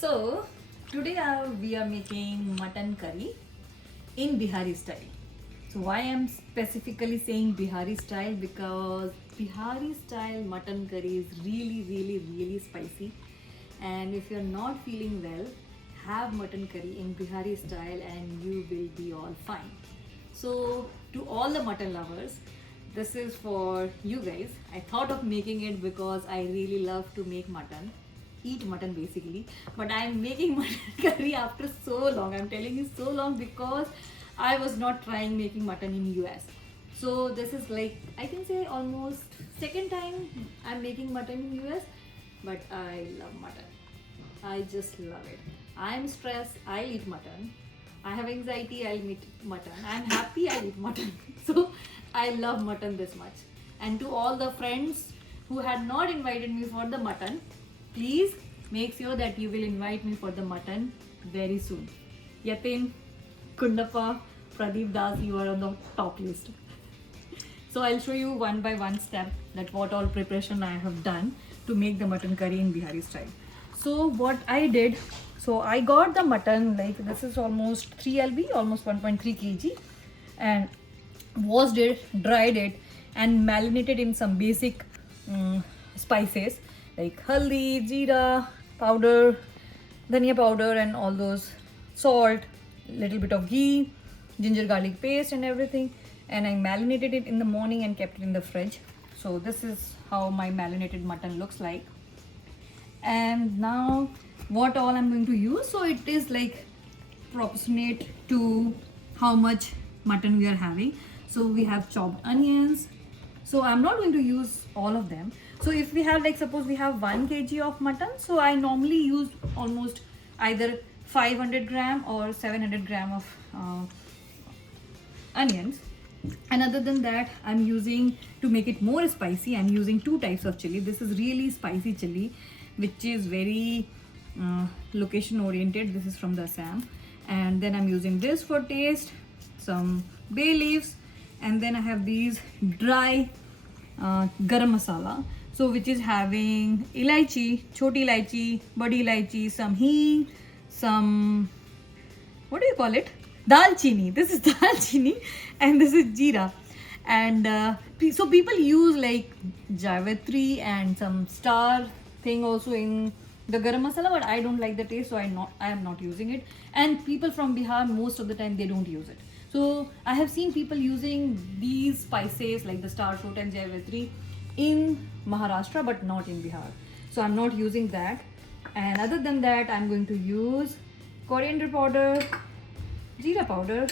So today we are making mutton curry in Bihari style. So why I'm specifically saying Bihari style, because Bihari style mutton curry is really spicy, and if you're not feeling well, have mutton curry in Bihari style and you will be all fine. So to all the mutton lovers, this is for you guys. I thought of making it because I really love to make mutton, eat mutton basically, but I'm making mutton curry after so long. I'm telling you so long, because I was not trying making mutton in US. So this is like, I can say almost second time I'm making mutton in US, but I love mutton. I just love it. I'm stressed, I'll eat mutton. I have anxiety, I'll eat mutton. I'm happy, I'll eat mutton. So I love mutton this much. And to all the friends who had not invited me for the mutton, please make sure that you will invite me for the mutton very soon. Yatin, Kundappa, Pradeep Das, you are on the top list. So I'll show you one by one step that what all preparation I have done to make the mutton curry in Bihari style. So what I did, so I got the mutton, like this is almost 3 lb, almost 1.3 kg, and washed it, dried it, and marinated in some basic spices like haldi, jeera powder, dhania powder, and all those, salt, little bit of ghee, ginger garlic paste, and everything. And I marinated it in the morning and kept it in the fridge. So this is how my marinated mutton looks like. And now what all I'm going to use, so it is like proportionate to how much mutton we are having. So we have chopped onions, so I'm not going to use all of them. So if we have, like suppose we have 1 kg of mutton, so I normally use almost either 500 gram or 700 gram of onions. And other than that, I'm using, to make it more spicy, I'm using 2 types of chili. This is really spicy chili, which is very location oriented. This is from the Assam. And then I'm using this for taste, some bay leaves, and then I have these dry garam masala, so which is having elaichi, choti elaichi, badi elaichi, some hing, some, what do you call it, dalchini. This is dalchini, and this is jeera. And so people use like javitri and some star thing also in the garam masala, but I don't like the taste, so I am not using it. And people from Bihar, most of the time they don't use it. So I have seen people using these spices like the star fruit and javitri in Maharashtra, but not in Bihar. So I'm not using that. And other than that, I'm going to use coriander powder, jeera powder,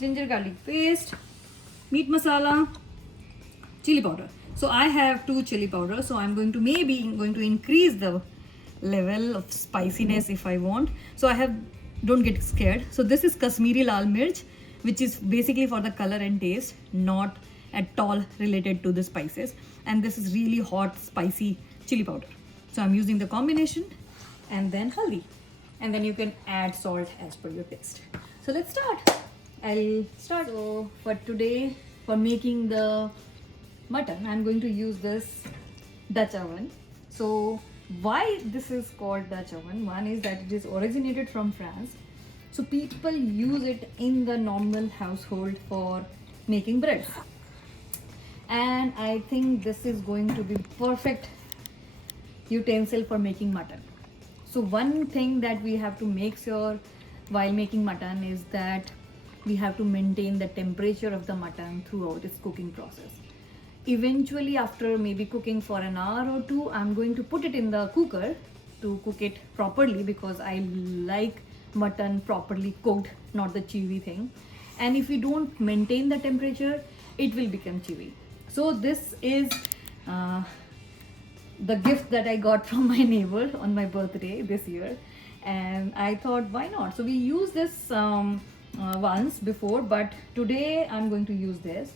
ginger garlic paste, meat masala, chili powder. So I have 2 chili powder, so I'm going to increase the level of spiciness if I want. So I have, don't get scared. So this is Kashmiri lal mirch, which is basically for the color and taste, not at all related to the spices. And this is really hot spicy chili powder. So I'm using the combination, and then haldi, and then you can add salt as per your taste. So let's start. I'll start. So for today, for making the mutton, I'm going to use this Dutch oven. So why this is called Dutch oven? One is that it is originated from France. So people use it in the normal household for making bread. And I think this is going to be perfect utensil for making mutton. So one thing that we have to make sure while making mutton is that we have to maintain the temperature of the mutton throughout its cooking process. Eventually, after maybe cooking for an hour or 2, I'm going to put it in the cooker to cook it properly, because I like mutton properly cooked, not the chewy thing. And if you don't maintain the temperature, it will become chewy. So this is the gift that I got from my neighbor on my birthday this year, and I thought, why not? So we used this once before, but today I'm going to use this.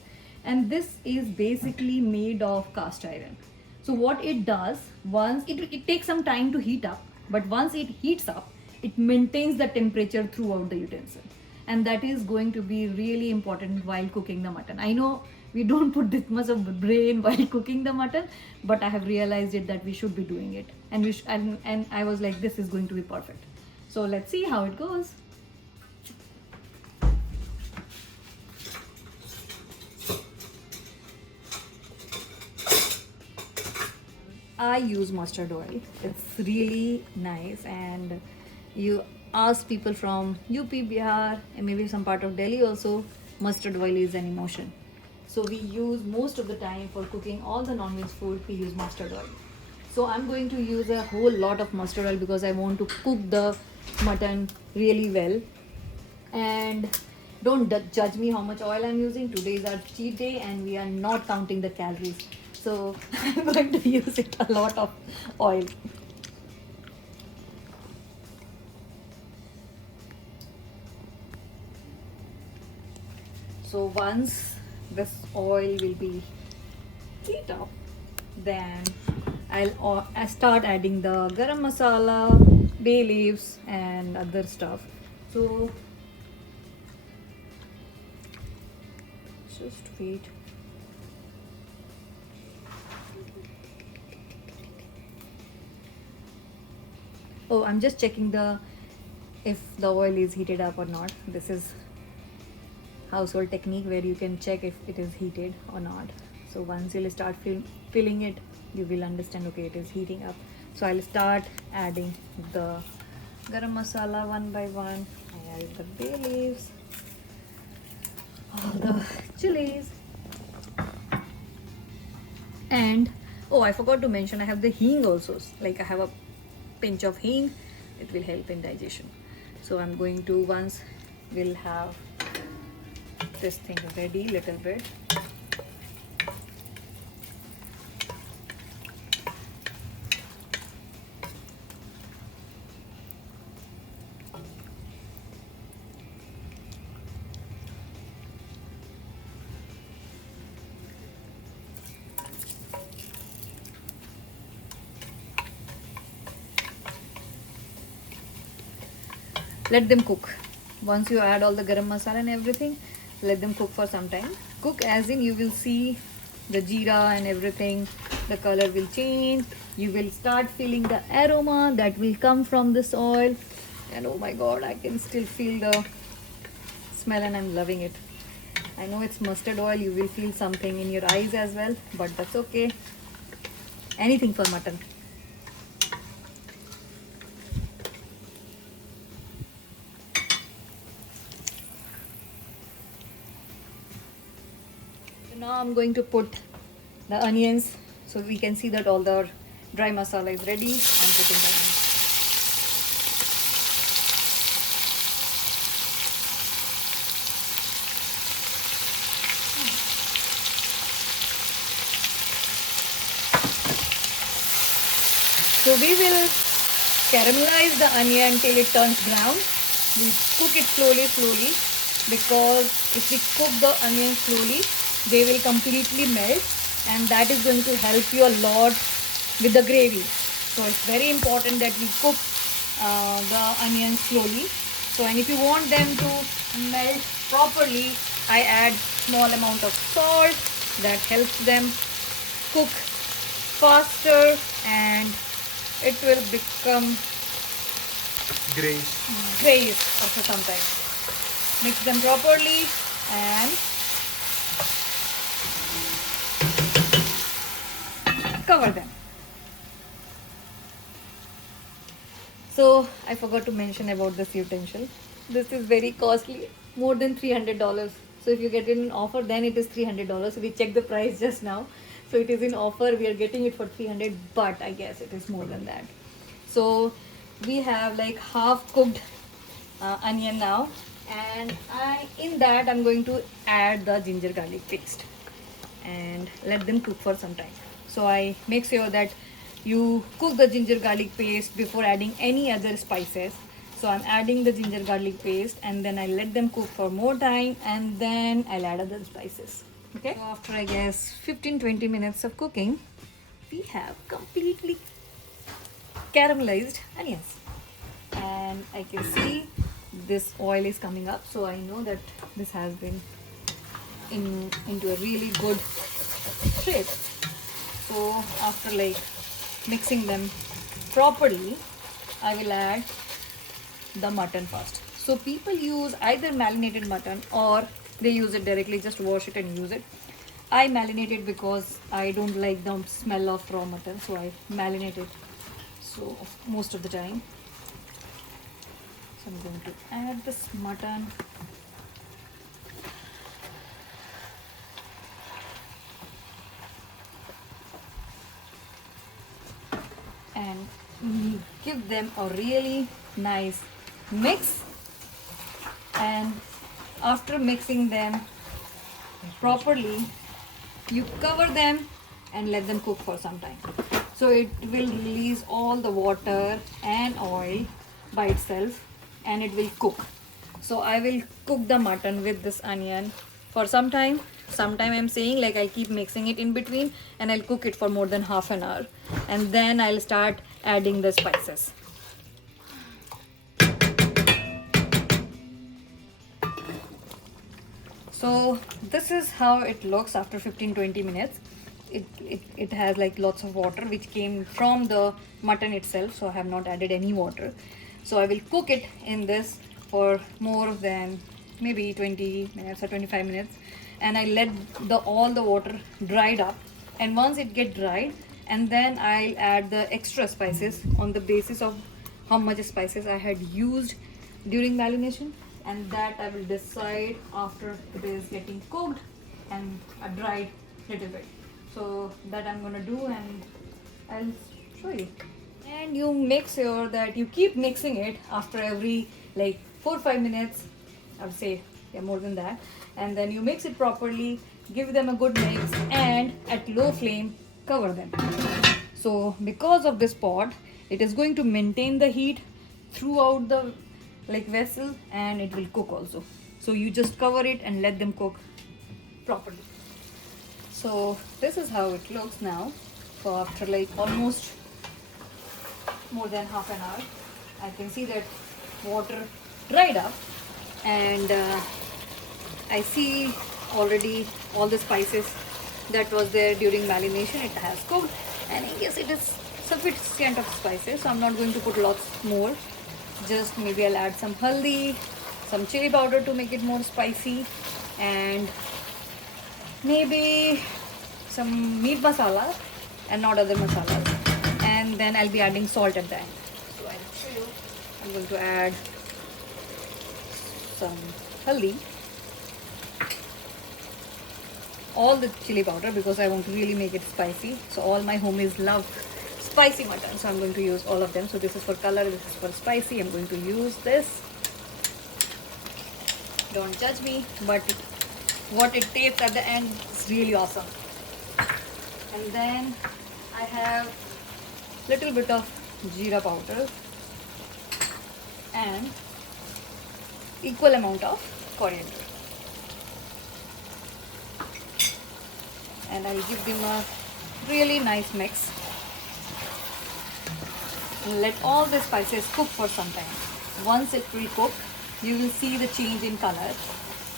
And this is basically made of cast iron. So what it does, once it takes some time to heat up, but once it heats up, it maintains the temperature throughout the utensil. And that is going to be really important while cooking the mutton. I know we don't put this much of brain while cooking the mutton, but I have realized it that we should be doing it, and and I was like, this is going to be perfect. So let's see how it goes. I use mustard oil. It's really nice, and you ask people from UP, Bihar, and maybe some part of Delhi also, mustard oil is an emotion. So we use most of the time for cooking all the non-veg food, we use mustard oil. So I'm going to use a whole lot of mustard oil because I want to cook the mutton really well. And don't judge me how much oil I'm using. Today is our cheat day and we are not counting the calories. So I'm going to use it a lot of oil. So once this oil will be heat up, then I'll start adding the garam masala, bay leaves and other stuff. So just wait. Oh, I'm just checking if the oil is heated up or not. This is household technique where you can check if it is heated or not. So once you'll start filling it, you will understand, okay, it is heating up. So I'll start adding the garam masala one by one. I added the bay leaves, all the chilies, and oh, I forgot to mention I have the hing also. Like I have a pinch of hing, it will help in digestion. So I'm going to, once we'll have this thing ready little bit, let them cook. Once you add all the garam masala and everything, let them cook for some time. Cook as in you will see the jeera and everything, the color will change. You will start feeling the aroma that will come from this oil, and oh my god, I can still feel the smell and I'm loving it. I know it's mustard oil, you will feel something in your eyes as well, but that's okay. Anything for mutton. Now I'm going to put the onions so we can see that all the dry masala is ready. I'm putting the onions. So we will caramelize the onion till it turns brown. We cook it slowly because if we cook the onion slowly, they will completely melt, and that is going to help you a lot with the gravy. So it's very important that we cook the onions slowly. So, and if you want them to melt properly, I add small amount of salt that helps them cook faster, and it will become grayish after some time. Mix them properly and cover them. So I forgot to mention about this utensil. This is very costly, more than $300. So if you get it in offer, then it is $300. So we checked the price just now. So it is in offer. We are getting it for $300, but I guess it is more than that. So we have like half cooked onion now, and in that I'm going to add the ginger garlic paste and let them cook for some time. So I make sure that you cook the ginger garlic paste before adding any other spices. So I'm adding the ginger garlic paste and then I let them cook for more time, and then I'll add other spices. Okay. So after I guess 15-20 minutes of cooking, we have completely caramelized onions, and I can see this oil is coming up. So I know that this has been into a really good shape. So after like mixing them properly, I will add the mutton first. So people use either marinated mutton or they use it directly, just wash it and use it. I marinate it because I don't like the smell of raw mutton, so I marinate it so most of the time. So I'm going to add this mutton. And give them a really nice mix, and after mixing them properly, you cover them and let them cook for some time. So it will release all the water and oil by itself and it will cook. So I will cook the mutton with this onion for some time. Sometime I'm saying like I'll keep mixing it in between and I'll cook it for more than half an hour, and then I'll start adding the spices. So this is how it looks after 15-20 minutes. It has like lots of water which came from the mutton itself, so I have not added any water. So I will cook it in this for more than maybe 20 minutes or 25 minutes, and I let all the water dried up. And once it get dried, and then I'll add the extra spices on the basis of how much spices I had used during marination, and that I will decide after it is getting cooked and dried little bit. So that I'm gonna do and I'll show you. And you make sure that you keep mixing it after every like 4-5 minutes, I would say, yeah, more than that. And then you mix it properly, give them a good mix, and at low flame cover them. So because of this pot, it is going to maintain the heat throughout the like vessel, and it will cook also. So you just cover it and let them cook properly. So this is how it looks now. So after like almost more than half an hour, I can see that water dried up, and I see already all the spices that was there during marination, it has cooked, and yes, it is sufficient of spices, so I'm not going to put lots more. Just maybe I'll add some haldi, some chili powder to make it more spicy, and maybe some meat masala and not other masalas, and then I'll be adding salt at the end. So I'll show you. I'm going to add some haldi, all the chili powder because I want to really make it spicy. So all my homies love spicy mutton, so I'm going to use all of them. So this is for color, this is for spicy. I'm going to use this. Don't judge me, but what it tastes at the end is really awesome. And then I have little bit of jeera powder and equal amount of coriander, and I'll give them a really nice mix. Let all the spices cook for some time. Once it will cook, you will see the change in color.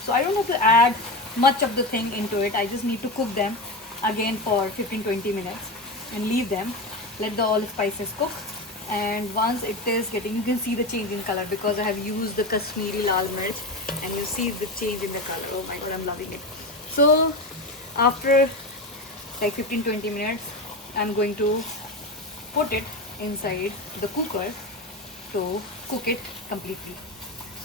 So I don't have to add much of the thing into it. I just need to cook them again for 15-20 minutes and leave them. Let all the spices cook, and once it is getting, you can see the change in color because I have used the Kashmiri lal mirch, and you see the change in the color. Oh my god, I'm loving it. So after like 15-20 minutes, I'm going to put it inside the cooker to cook it completely.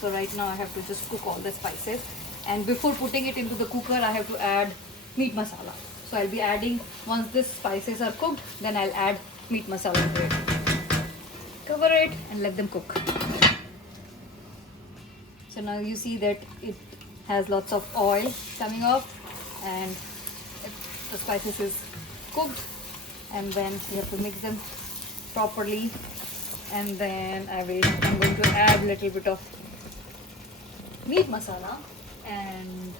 So right now I have to just cook all the spices, and before putting it into the cooker I have to add meat masala. So I'll be adding, once these spices are cooked, then I'll add meat masala to it. Cover it and let them cook. So now you see that it has lots of oil coming off, and the spices is cooked, and then you have to mix them properly, and then I'm going to add a little bit of meat masala and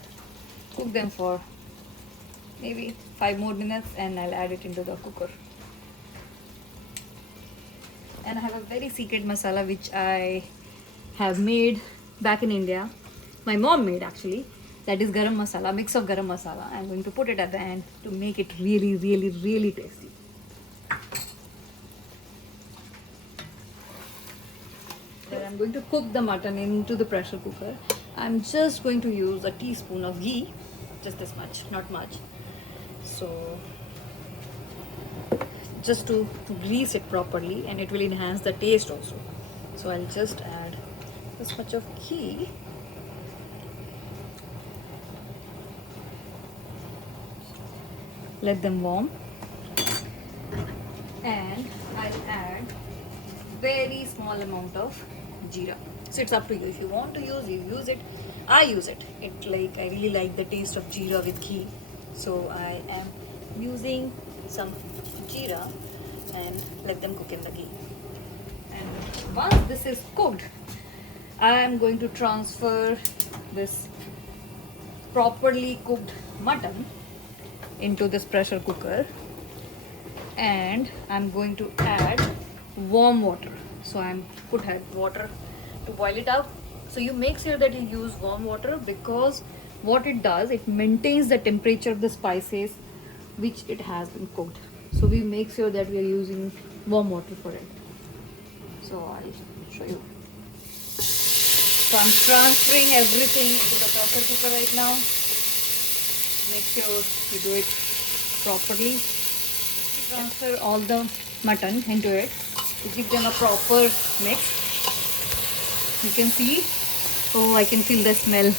cook them for maybe 5 more minutes, and I'll add it into the cooker. And I have a very secret masala which I have made back in India. My mom made actually, that is garam masala, mix of garam masala. I'm going to put it at the end to make it really, really, really tasty. Then I'm going to cook the mutton into the pressure cooker. I'm just going to use a teaspoon of ghee, just this much, not much. So just to grease it properly, and it will enhance the taste also. So I'll just add this much of ghee. Let them warm, and I'll add very small amount of jeera. So it's up to you. If you want to use, you use it. I use it. I really like the taste of jeera with ghee. So I am using some jeera and let them cook in the ghee. And once this is cooked, I am going to transfer this properly cooked mutton into this pressure cooker, and I'm going to add warm water. So I'm put water to boil it up. So you make sure that you use warm water, because what it does, it maintains the temperature of the spices which it has been cooked. So we make sure that we are using warm water for it. So I'll show you. So I'm transferring everything into the pressure cooker right now. Make sure you do it properly. Transfer all the mutton into it to give them a proper mix. You can see, oh, I can feel the smell.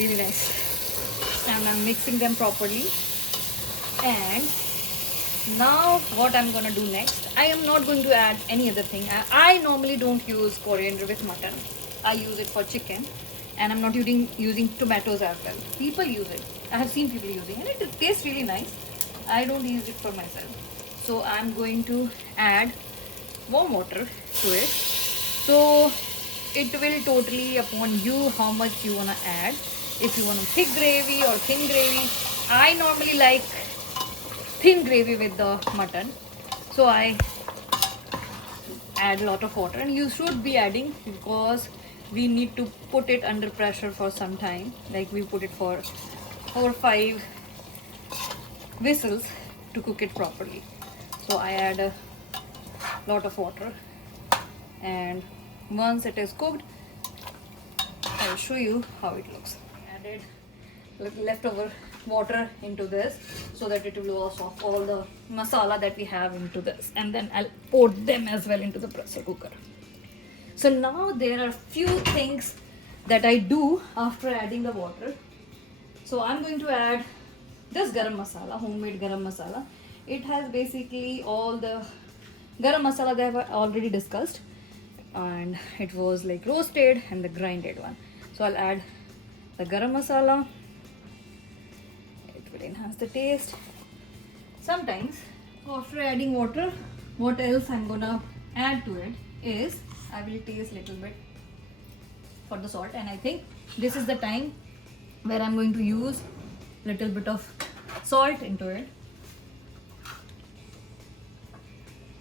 Really nice. And I'm mixing them properly. And now what I'm gonna do next, I am not going to add any other thing. I normally don't use coriander with mutton. I use it for chicken, and I'm not using tomatoes as well. People use it. I have seen people using it. It tastes really nice. I don't use it for myself. So I'm going to add warm water to it. So it will totally upon you how much you wanna add. If you want a thick gravy or thin gravy, I normally like thin gravy with the mutton. So I add a lot of water, and you should be adding, because we need to put it under pressure for some time. Like we put it for 4 or 5 whistles to cook it properly. So I add a lot of water, and once it is cooked, I'll show you how it looks. Added leftover water into this so that it will wash off all the masala that we have into this, and then I'll pour them as well into the pressure cooker. So now there are few things that I do after adding the water. So I'm going to add this garam masala, homemade garam masala. It has basically all the garam masala that I've already discussed, and it was like roasted and the grinded one. So I'll add the garam masala. It will enhance the taste. Sometimes after adding water, what else I'm gonna add to it is I will taste little bit for the salt, and I think this is the time where I'm going to use little bit of salt into it.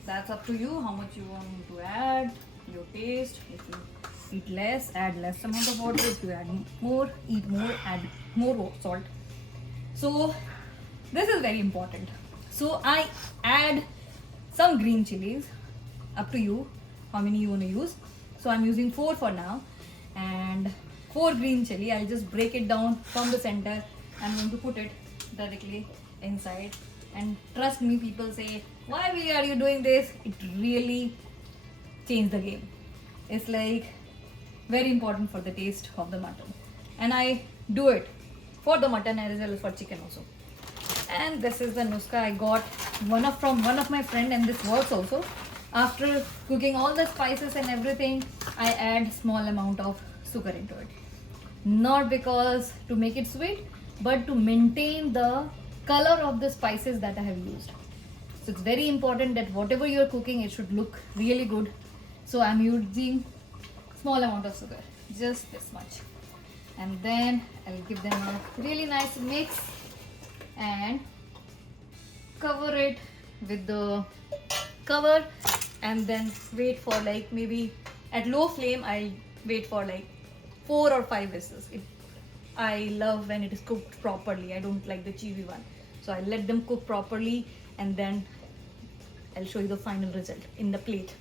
That's up to you how much you want to add, your taste. If you eat less, add less amount of water. If you add more, eat more, add more salt. So this is very important. So I add some green chilies, up to you how many you want to use. So I'm using 4 for now, and 4 green chili. I'll just break it down from the center. I'm going to put it directly inside, and trust me, people say, why are you doing this? It really changed the game. It's like very important for the taste of the mutton, and I do it for the mutton as well as for chicken also. And this is the nuska I got from one of my friend, and this works also. After cooking all the spices and everything, I add small amount of sugar into it, not because to make it sweet, but to maintain the color of the spices that I have used. So it's very important that whatever you are cooking, it should look really good. So I'm using small amount of sugar, just this much, and then I'll give them a really nice mix and cover it with the cover, and then wait for maybe at low flame. I'll wait for 4 or 5 whistles. I love when it is cooked properly. I don't like the cheesy one. So I let them cook properly and then I'll show you the final result in the plate.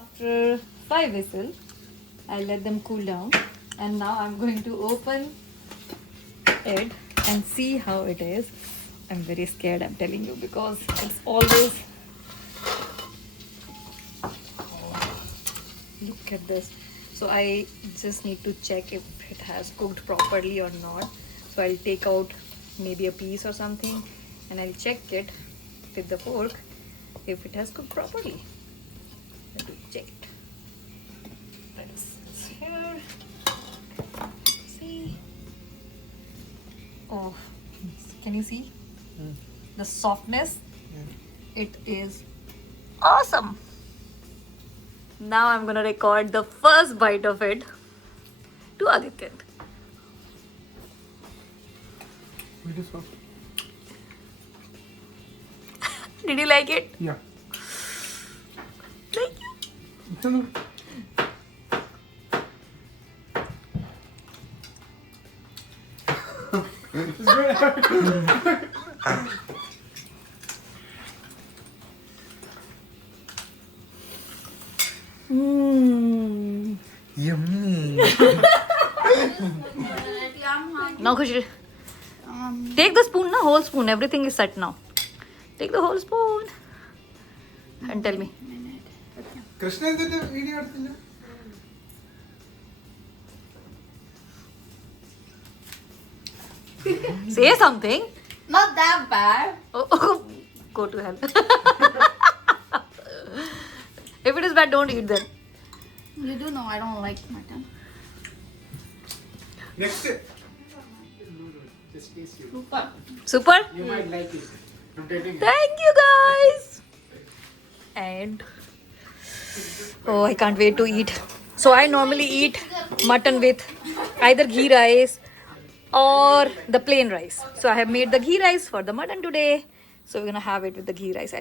After 5 whistles, I let them cool down, and now I'm going to open it and see how it is. I'm very scared, I'm telling you, because it's always... Look at this. So I just need to check if it has cooked properly or not. So I'll take out maybe a piece or something and I'll check it with the fork if it has cooked properly. Let me check it. It's here. See? Oh, can you see the softness? It is awesome. Now I'm gonna record the first bite of it to Aditya. Did you like it? Yeah. Thank you. Yummy. Now Khushi, take the spoon, na whole spoon. Everything is set now. Take the whole spoon and tell me. Krishna video. Say something. Not that bad. Oh, go to hell. If it is bad, don't eat then. You do know I don't like mutton. Next. Super. Super? You might like it. Thank you guys. And oh, I can't wait to eat. So I normally eat mutton with either ghee rice or the plain rice. So I have made the ghee rice for the mutton today. So we're gonna have it with the ghee rice.